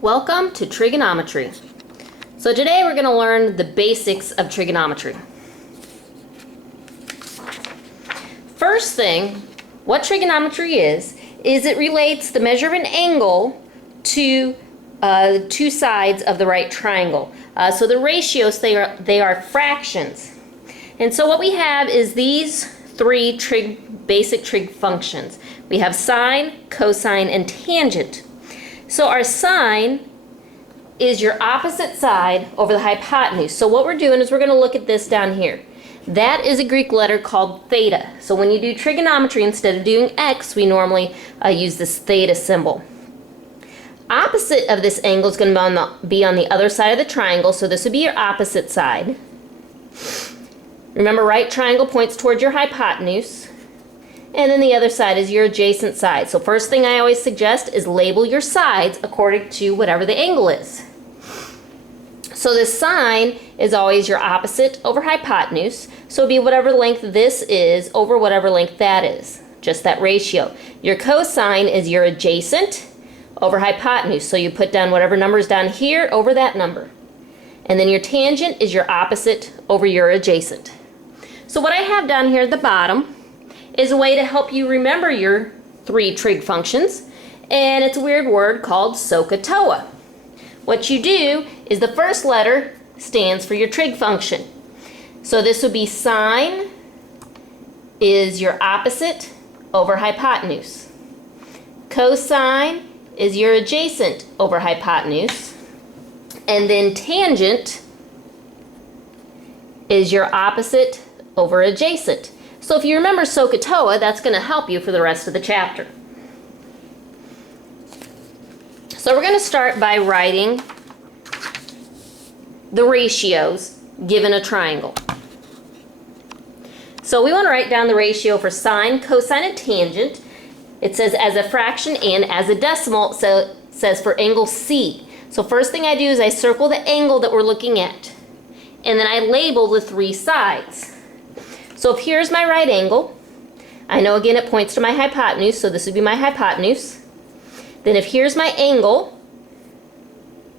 Welcome to trigonometry. So today we're going to learn the basics of trigonometry. First thing, what trigonometry is it relates the measure of an angle to the two sides of the right triangle. So the ratios, they are fractions. And so what we have is these three basic trig functions. We have sine, cosine, and tangent. So our sine is your opposite side over the hypotenuse. So what we're doing is we're going to look at this down here. That is a Greek letter called theta. So when you do trigonometry, instead of doing x, we normally use this theta symbol. Opposite of this angle is going to be on the other side of the triangle, so this would be your opposite side. Remember, right triangle points towards your hypotenuse, and then the other side is your adjacent side. So first thing I always suggest is label your sides according to whatever the angle is. So this sine is always your opposite over hypotenuse, so it'll be whatever length this is over whatever length that is, just that ratio. Your cosine is your adjacent over hypotenuse, so you put down whatever number is down here over that number. And then your tangent is your opposite over your adjacent. So what I have down here at the bottom is a way to help you remember your three trig functions, and it's a weird word called SOHCAHTOA. What you do is the first letter stands for your trig function. So this would be sine is your opposite over hypotenuse. Cosine is your adjacent over hypotenuse. And then tangent is your opposite over adjacent. So if you remember SOHCAHTOA, that's going to help you for the rest of the chapter. So we're going to start by writing the ratios given a triangle. So we want to write down the ratio for sine, cosine, and tangent. It says as a fraction and as a decimal, so it says for angle C. So first thing I do is I circle the angle that we're looking at, and then I label the three sides. So if here's my right angle, I know again it points to my hypotenuse, so this would be my hypotenuse. Then if here's my angle,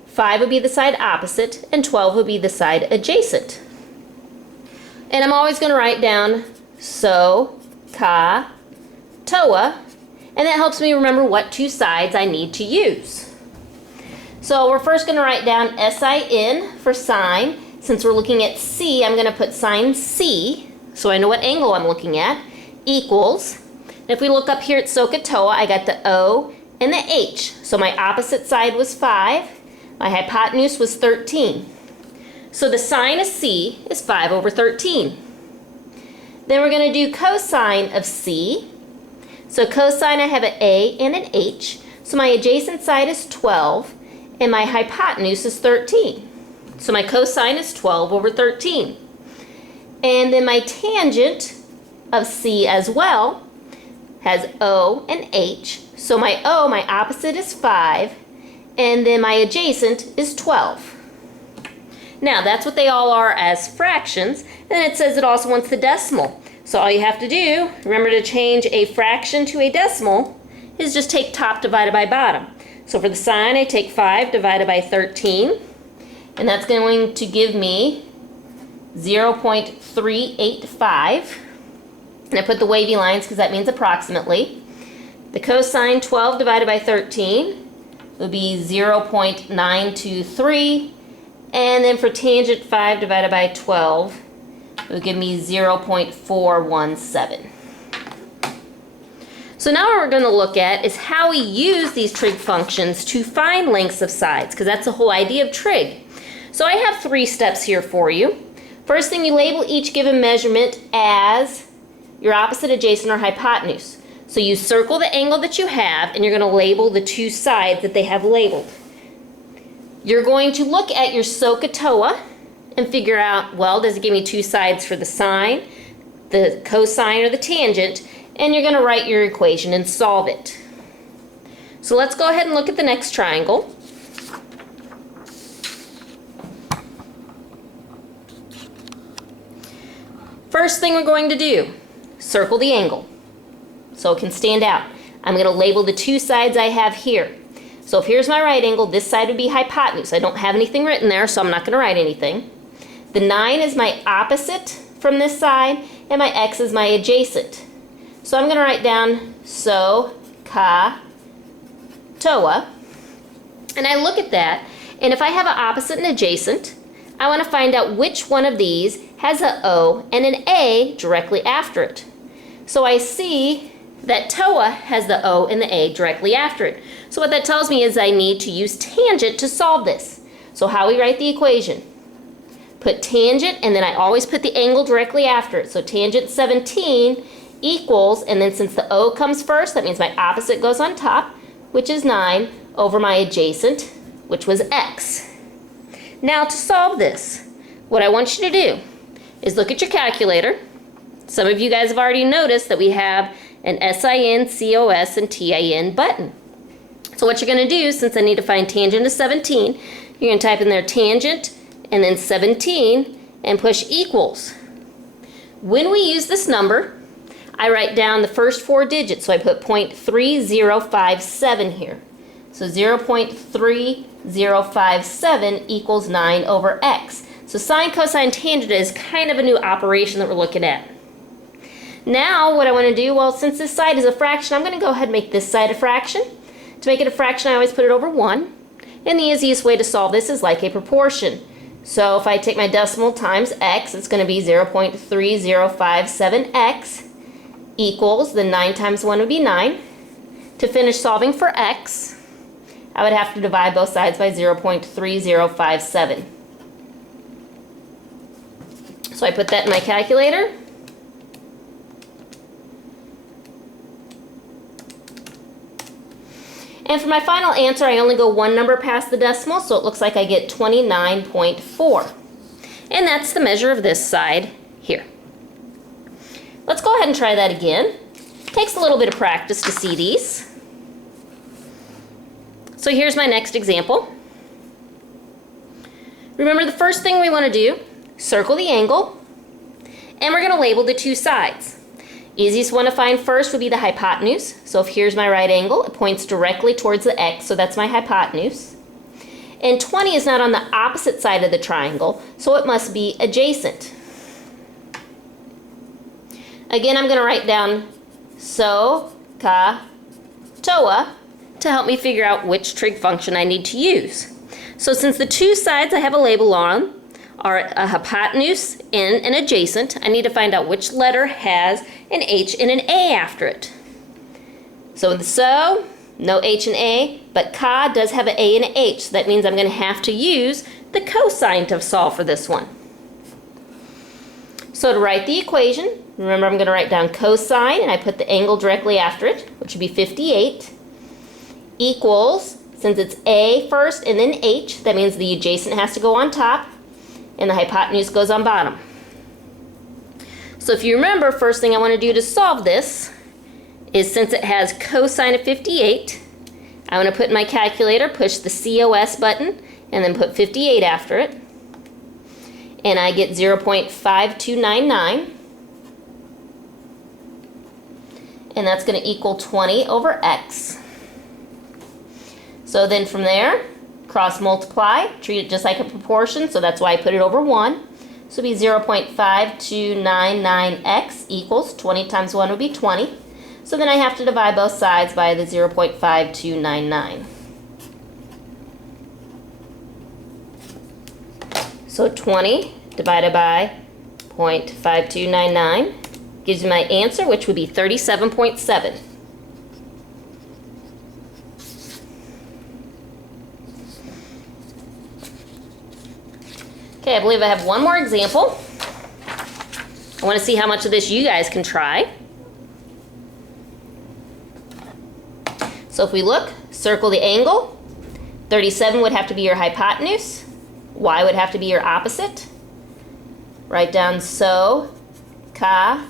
5 would be the side opposite, and 12 would be the side adjacent. And I'm always going to write down SOHCAHTOA, and that helps me remember what two sides I need to use. So we're first going to write down SIN for sine. Since we're looking at C, I'm going to put sine C, so I know what angle I'm looking at, equals. And if we look up here at SOHCAHTOA, I got the O and the H. So my opposite side was 5. My hypotenuse was 13. So the sine of C is 5 over 13. Then we're going to do cosine of C. So cosine, I have an A and an H. So my adjacent side is 12, and my hypotenuse is 13. So my cosine is 12 over 13. And then my tangent of C as well has O and H. So my O, my opposite is 5, and then my adjacent is 12. Now that's what they all are as fractions, and then it says it also wants the decimal. So all you have to do, remember to change a fraction to a decimal, is just take top divided by bottom. So for the sine, I take 5 divided by 13, and that's going to give me 0.385. And I put the wavy lines because that means approximately. The cosine 12 divided by 13 would be 0.923. And then for tangent 5 divided by 12, it would give me 0.417. So now what we're going to look at is how we use these trig functions to find lengths of sides, because that's the whole idea of trig. So I have 3 steps here for you. First thing, you label each given measurement as your opposite, adjacent, or hypotenuse. So you circle the angle that you have, and you're going to label the two sides that they have labeled. You're going to look at your SOHCAHTOA and figure out, well, does it give me two sides for the sine, the cosine, or the tangent? And you're going to write your equation and solve it. So let's go ahead and look at the next triangle. First thing we're going to do, circle the angle so it can stand out. I'm going to label the two sides I have here. So if here's my right angle, this side would be hypotenuse. I don't have anything written there, so I'm not going to write anything. The 9 is my opposite from this side, and my x is my adjacent. So I'm going to write down so, ka, toa. And I look at that, and if I have an opposite and adjacent, I want to find out which one of these has an O and an A directly after it. So I see that TOA has the O and the A directly after it. So what that tells me is I need to use tangent to solve this. So how we write the equation? Put tangent, and then I always put the angle directly after it. So tangent 17 equals, and then since the O comes first, that means my opposite goes on top, which is 9, over my adjacent, which was x. Now to solve this, what I want you to do is look at your calculator. Some of you guys have already noticed that we have an SIN, COS, and TIN button. So what you're going to do, since I need to find tangent of 17, you're going to type in there tangent and then 17 and push equals. When we use this number, I write down the first 4 digits, so I put 0.3057 here. So 0.3057 equals 9 over x. So sine, cosine, tangent is kind of a new operation that we're looking at. Now what I want to do, well, since this side is a fraction, I'm going to go ahead and make this side a fraction. To make it a fraction, I always put it over 1. And the easiest way to solve this is like a proportion. So if I take my decimal times x, it's going to be 0.3057x equals, the 9 times 1 would be 9. To finish solving for x, I would have to divide both sides by 0.3057. So I put that in my calculator. And for my final answer, I only go one number past the decimal, so it looks like I get 29.4. And that's the measure of this side here. Let's go ahead and try that again. Takes a little bit of practice to see these. So here's my next example. Remember, the first thing we want to do, circle the angle, and we're going to label the 2 sides. Easiest one to find first would be the hypotenuse. So if here's my right angle, it points directly towards the x, so that's my hypotenuse. And 20 is not on the opposite side of the triangle, so it must be adjacent. Again, I'm going to write down so, ka, toa to help me figure out which trig function I need to use. So since the 2 sides I have a label on are a hypotenuse and an adjacent, I need to find out which letter has an H and an A after it. So with the so, no H and A, but ka does have an A and an H, so that means I'm going to have to use the cosine to solve for this one. So to write the equation, remember I'm going to write down cosine, and I put the angle directly after it, which would be 58, equals, since it's A first and then H, that means the adjacent has to go on top, and the hypotenuse goes on bottom. So if you remember, first thing I want to do to solve this is, since it has cosine of 58, I want to put in my calculator, push the COS button, and then put 58 after it. And I get 0.5299. And that's going to equal 20 over x. So then from there, cross multiply, treat it just like a proportion, so that's why I put it over 1. So it'll be 0.5299x equals 20 times 1 would be 20. So then I have to divide both sides by the 0.5299. So 20 divided by 0.5299 gives me my answer, which would be 37.7. Okay, I believe I have one more example. I want to see how much of this you guys can try. So if we look, circle the angle. 37 would have to be your hypotenuse. Y would have to be your opposite. Write down so, ka,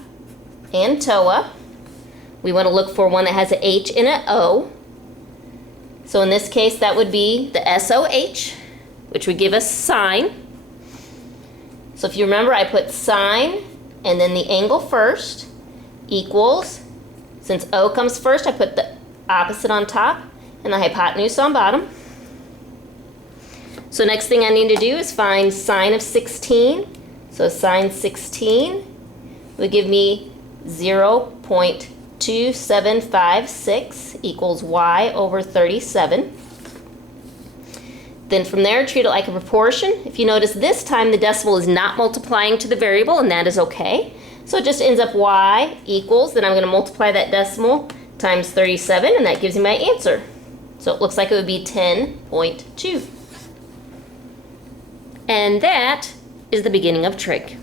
and toa. We want to look for one that has an H and an O. So in this case, that would be the SOH, which would give us sine. So if you remember, I put sine and then the angle first equals, since O comes first, I put the opposite on top, and the hypotenuse on bottom. So next thing I need to do is find sine of 16. So sine 16 would give me 0.2756 equals y over 37. Then from there, treat it like a proportion. If you notice, this time the decimal is not multiplying to the variable, and that is okay. So it just ends up y equals, then I'm going to multiply that decimal times 37, and that gives me my answer. So it looks like it would be 10.2. And that is the beginning of trig.